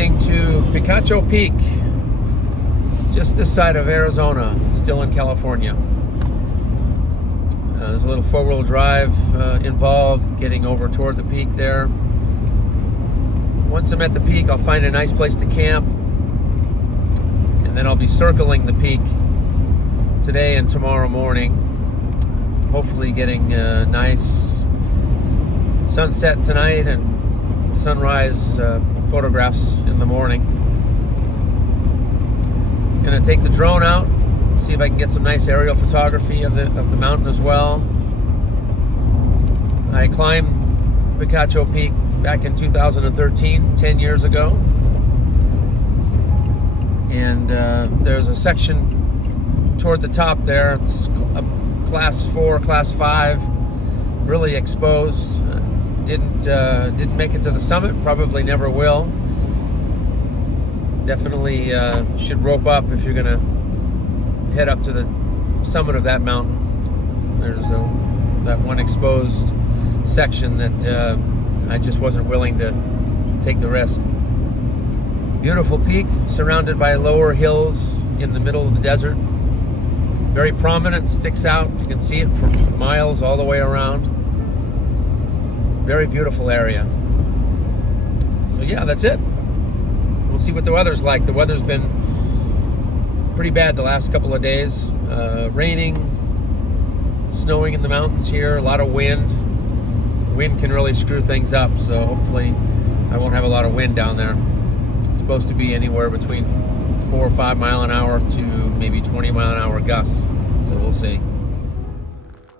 heading to Picacho Peak, just this side of Arizona, still in California. There's a little four-wheel drive involved getting over toward the peak there. Once I'm at the peak, I'll find a nice place to camp, and then I'll be circling the peak today and tomorrow morning, hopefully getting a nice sunset tonight and sunrise photographs in the morning. Gonna take the drone out, see if I can get some nice aerial photography of the mountain as well. I climbed Picacho Peak back in 2013, 10 years ago. And there's a section toward the top there. It's a class 4, class 5, really exposed. Didn't make it to the summit, probably never will. Definitely should rope up if you're gonna head up to the summit of that mountain. There's that one exposed section that I just wasn't willing to take the risk. Beautiful peak, surrounded by lower hills in the middle of the desert. Very prominent, sticks out. You can see it for miles all the way around. Very beautiful area. So yeah, that's it. We'll see what the weather's like. The weather's been pretty bad the last couple of days. Raining, snowing in the mountains here, a lot of wind. Wind can really screw things up, so hopefully I won't have a lot of wind down there. It's supposed to be anywhere between 4 or 5 mile an hour to maybe 20 mile an hour gusts, so we'll see.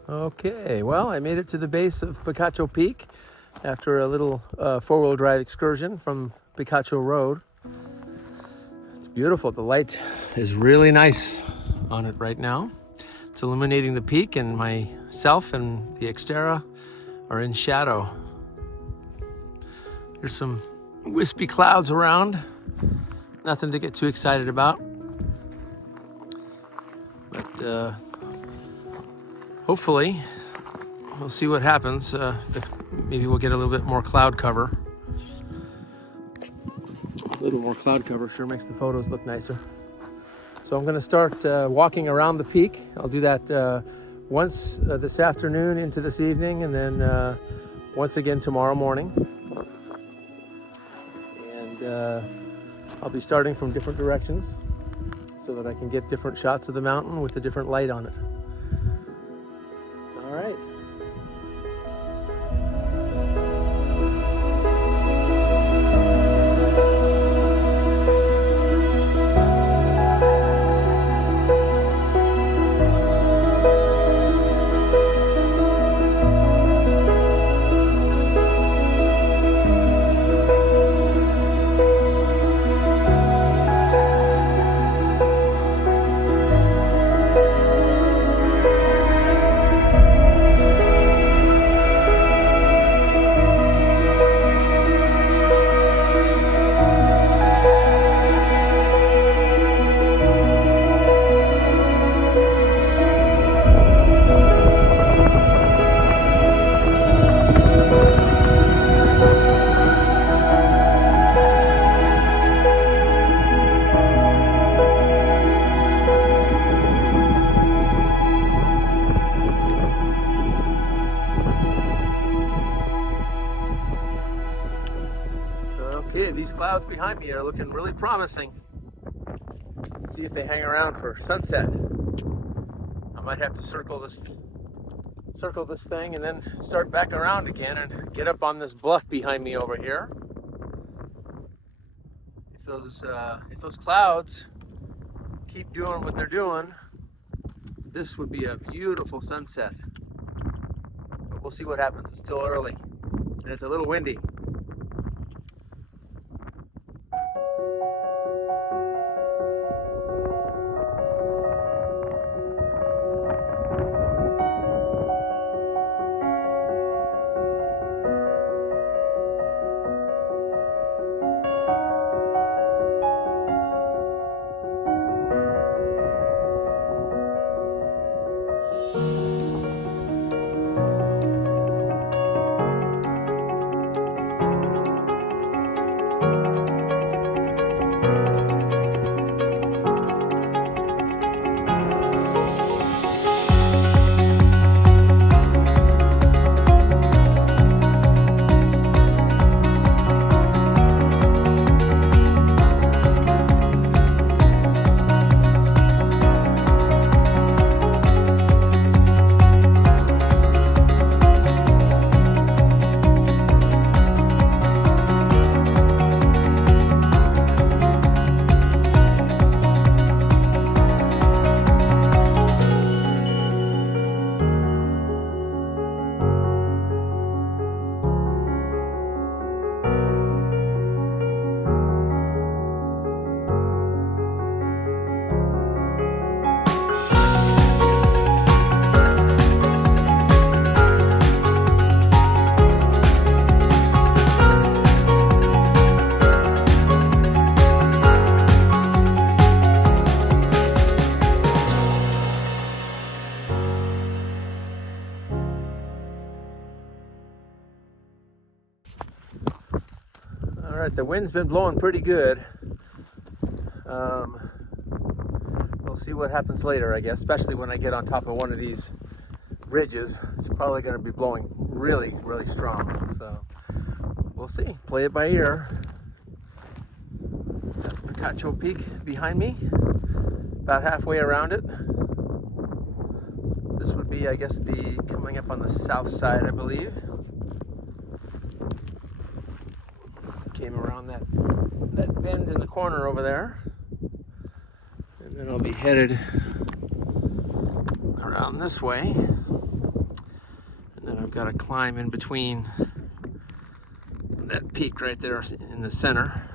Okay, well, I made it to the base of Picacho Peak after a little four-wheel drive excursion from Picacho Road. It's beautiful. The light is really nice on it right now. It's illuminating the peak, and myself and the Xterra are in shadow. There's some wispy clouds around. Nothing to get too excited about. But hopefully, we'll see what happens. Maybe we'll get a little bit more cloud cover. A little more cloud cover sure makes the photos look nicer. So I'm gonna start walking around the peak. I'll do that once this afternoon into this evening, and then once again tomorrow morning. And I'll be starting from different directions so that I can get different shots of the mountain with a different light on it. All right. Okay, these clouds behind me are looking really promising. Let's see if they hang around for sunset. I might have to circle this thing and then start back around again and get up on this bluff behind me over here. If those clouds keep doing what they're doing, this would be a beautiful sunset. But we'll see what happens. It's still early and it's a little windy. right, the wind's been blowing pretty good. We'll see what happens later, I guess, especially when I get on top of one of these ridges. It's probably going to be blowing really, really strong. So we'll see. Play it by ear. Got Picacho Peak behind me, about halfway around it. This would be, I guess, the coming up on the south side, I believe. Came around that bend in the corner over there. And then I'll be headed around this way. And then I've got to climb in between that peak right there in the center.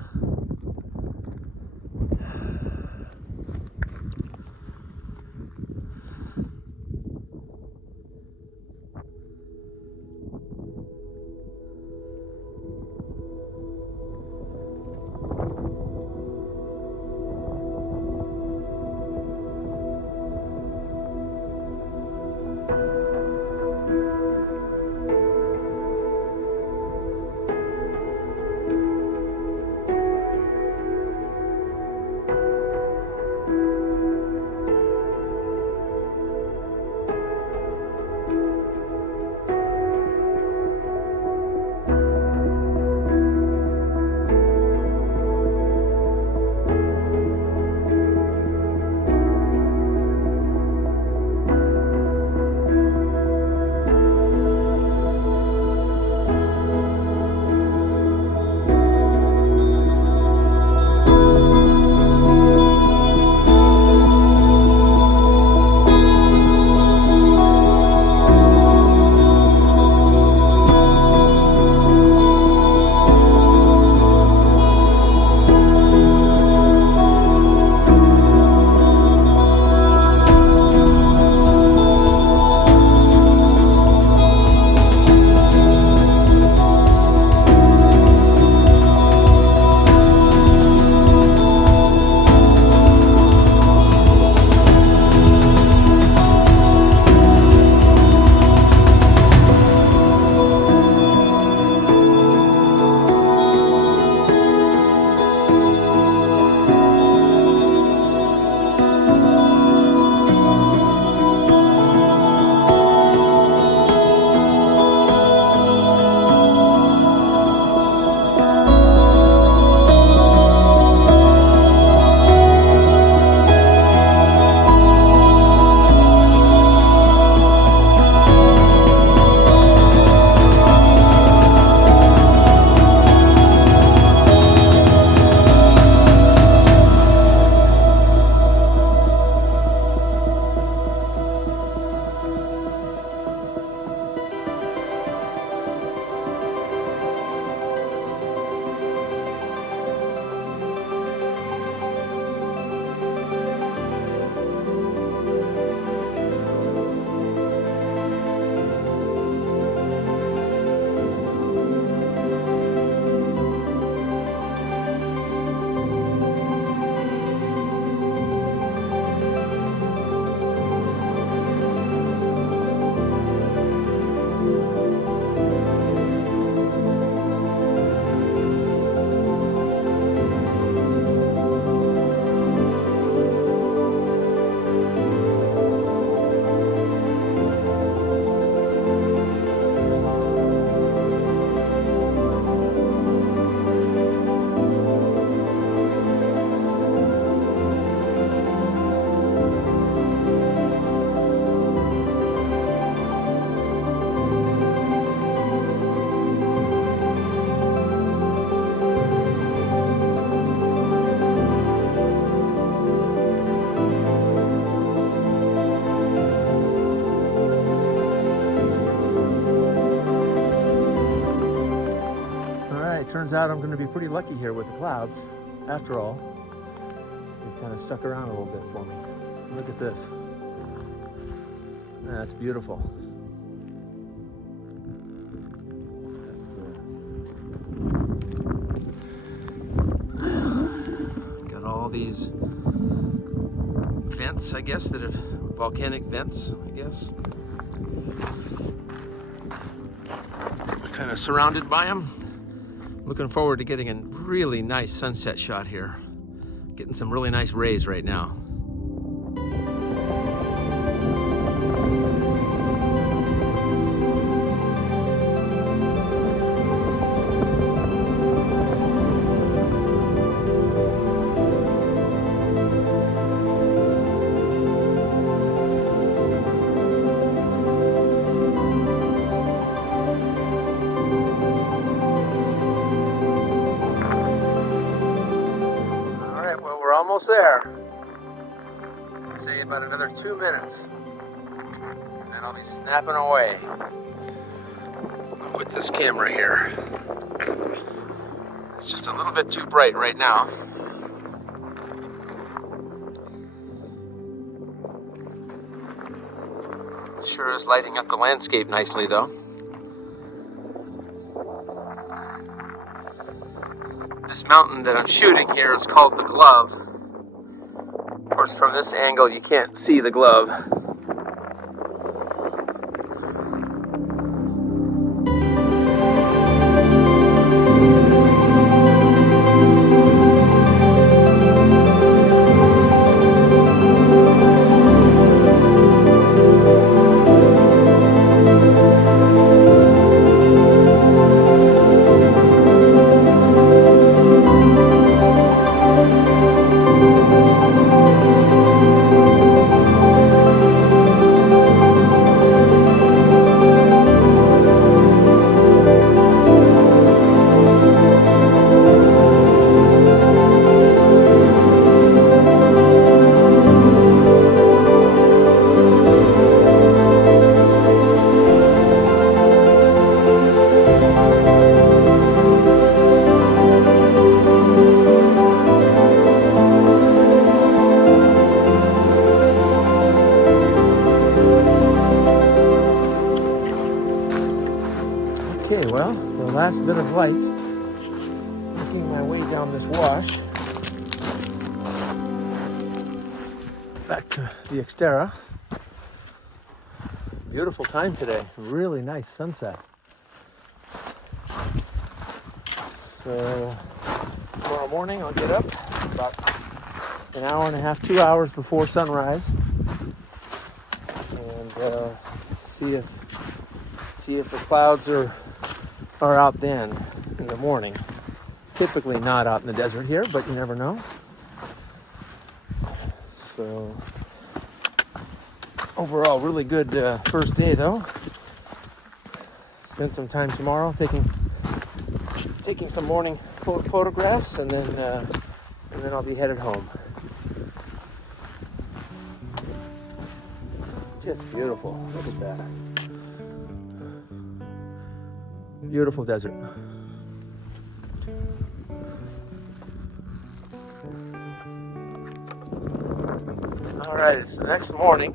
turns out I'm going to be pretty lucky here with the clouds. After all, they've kind of stuck around a little bit for me. Look at this. That's beautiful. Got all these vents, I guess, that have volcanic vents, I guess. Kind of surrounded by them. Looking forward to getting a really nice sunset shot here. Getting some really nice rays right now. We're almost there. I'd say about another 2 minutes, and then I'll be snapping away With this camera here. It's just a little bit too bright right now. Sure is lighting up the landscape nicely though. This mountain that I'm shooting here is called the Glove. Of course, from this angle you can't see the glove. Okay, well, the last bit of light, making my way down this wash, back to the Xterra. Beautiful time today, really nice sunset. So, tomorrow morning I'll get up about an hour and a half, 2 hours before sunrise, and see if the clouds are out then in the morning. Typically not out in the desert here, but you never know. So overall, really good first day though. Spend some time tomorrow taking some morning photographs, and then I'll be headed home. Just beautiful. Look at that. Beautiful desert. All right, it's the next morning.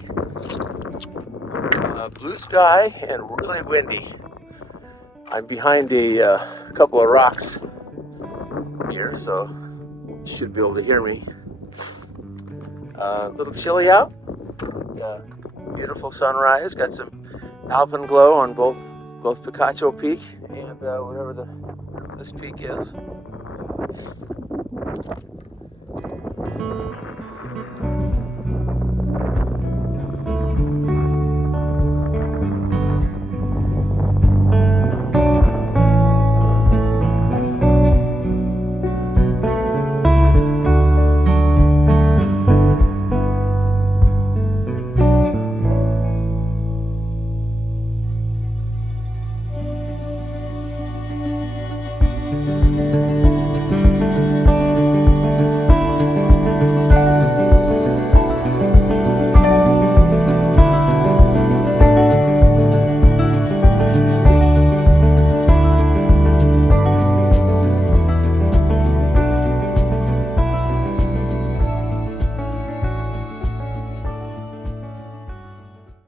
Blue sky and really windy. I'm behind a couple of rocks here, so you should be able to hear me. A little chilly out. Beautiful sunrise. Got some alpenglow on both Picacho Peak and whatever this peak is.